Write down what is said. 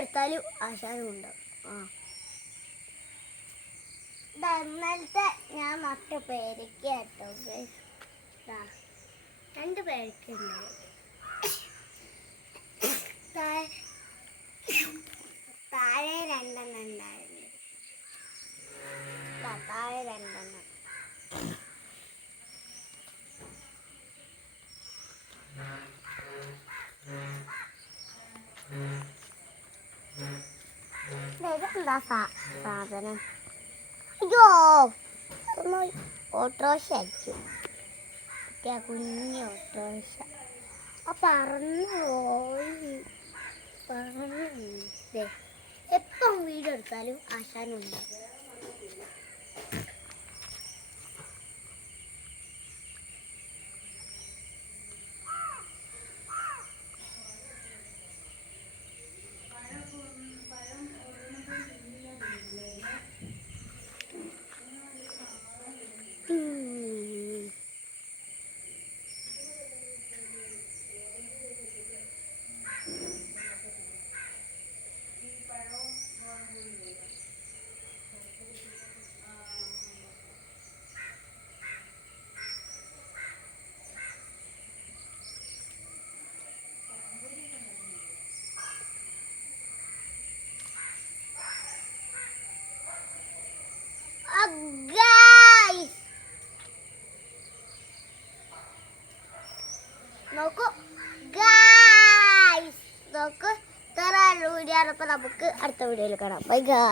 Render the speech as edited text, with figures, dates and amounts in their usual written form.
എടുത്താലും ആശാനും ഉണ്ടാവും. ഇന്നലത്തെ ഞാൻ നട്ട പേരയ്ക്ക കേട്ടോ, 2 പേരയ്ക്ക ഉണ്ടാവും. താഴെ 2 ഉണ്ടായിരുന്നു. താഴെ 2. ഇതെന്താ സാധനം? അയ്യോ, ഓട്ടോറിക്ഷ ആയിരിക്കും. കുഞ്ഞ് ഓട്ടോറിക്ഷ. പറന്നു പോയി. എപ്പം വീഡിയോ എടുത്താലും ആശാനുണ്ട്. നോക്കൂ ഗായ്സ്, നോക്കൂ ഇത്ര വീഡിയോ ആണ്. നമുക്ക് അടുത്ത വീഡിയോയിൽ കാണാം. Bye guys.